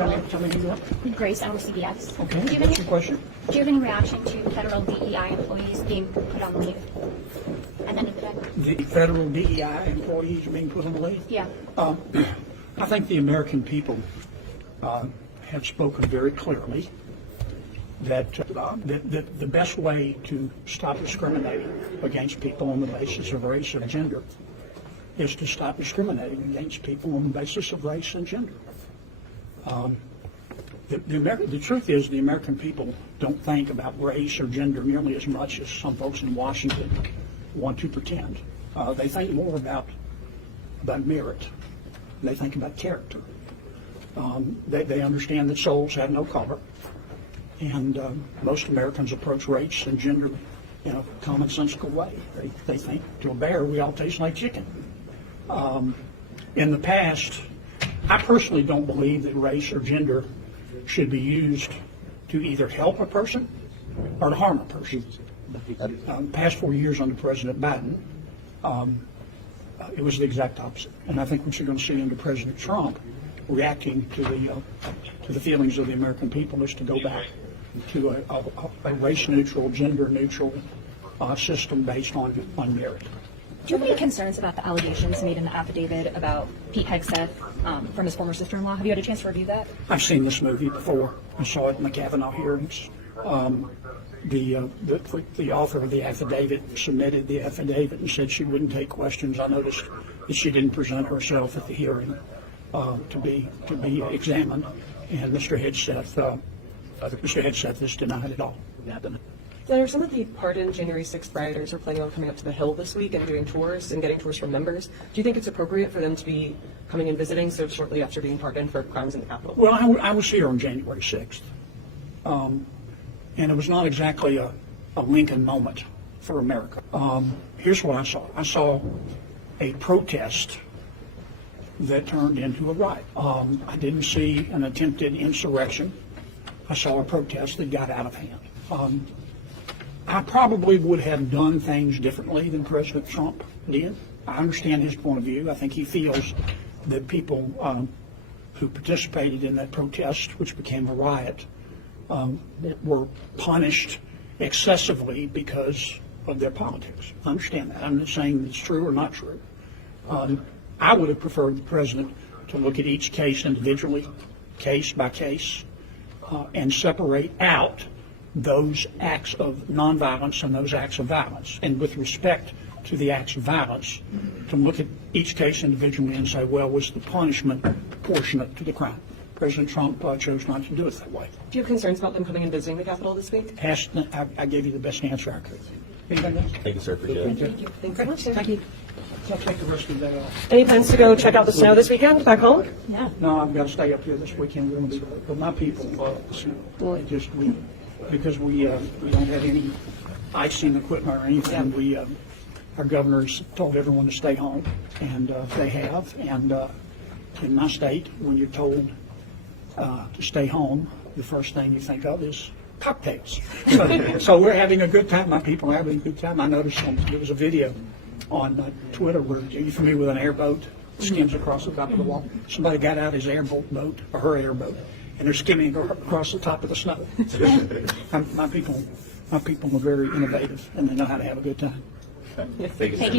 Tell me who you are. Grace out of CBS. Okay, Do you, have what's any, your question? do you have any reaction to federal DEI employees being put on leave at the end of the day? The federal DEI employees are being put on the leave? Yeah. I think the American people have spoken very clearly that the best way to stop discriminating against people on the basis of race or gender is to stop discriminating against people on the basis of race and gender. The truth is the American people don't think about race or gender nearly as much as some folks in Washington want to pretend. They think more about merit. They think about character. They understand that souls have no color. And most Americans approach race and gender in a commonsensical way. They think, to a bear, we all taste like chicken. In the past, I personally don't believe that race or gender should be used to either help a person or to harm a person. The past 4 years under President Biden, it was the exact opposite. And I think what you're going to see under President Trump reacting to the feelings of the American people is to go back to a race-neutral, gender-neutral system based on merit. Do you have any concerns about the allegations made in the affidavit about Pete Hegseth from his former sister-in-law? Have you had a chance to review that? I've seen this movie before. I saw it in the Kavanaugh hearings. The author of the affidavit submitted the affidavit and said she wouldn't take questions. I noticed that she didn't present herself at the hearing to be examined, and Mr. Hegseth has denied it all. Senator, some of the pardoned January 6th rioters are planning on coming up to the Hill this week and doing tours and getting tours from members. Do you think it's appropriate for them to be coming and visiting so shortly after being pardoned for crimes in the Capitol? Well, I was here on January 6th, and it was not exactly a Lincoln moment for America. Here's what I saw. I saw a protest that turned into a riot. I didn't see an attempted insurrection. I saw a protest that got out of hand. I probably would have done things differently than President Trump did. I understand his point of view. I think he feels that people who participated in that protest, which became a riot, were punished excessively because of their politics. I understand that. I'm not saying it's true or not true. I would have preferred the president to look at each case individually, case by case, and separate out those acts of nonviolence and those acts of violence. And with respect to the acts of violence, to look at each case individually and say, well, was the punishment proportionate to the crime? President Trump chose not to do it that way. Do you have concerns about them coming and visiting the Capitol this week? I gave you the best answer I could. Anybody else? Thank you, sir. Appreciate it. Thank you very much, sir. Thank you. I'll take the rest of the day off. Any plans to go check out the snow this weekend back home? Yeah. No, I've got to stay up here this weekend. We're going to be with my people. Because we don't have any icing equipment or anything. Our governor's told everyone to stay home, and they have. And in my state, when you're told to stay home, the first thing you think of is cocktails. So we're having a good time. My people are having a good time. I noticed there was a video on Twitter where, are you familiar with an airboat? Skims across the top of the wall. Somebody got out his airboat or her airboat, and they're skimming across the top of the snow. My people are very innovative, and they know how to have a good time. Thank you, sir.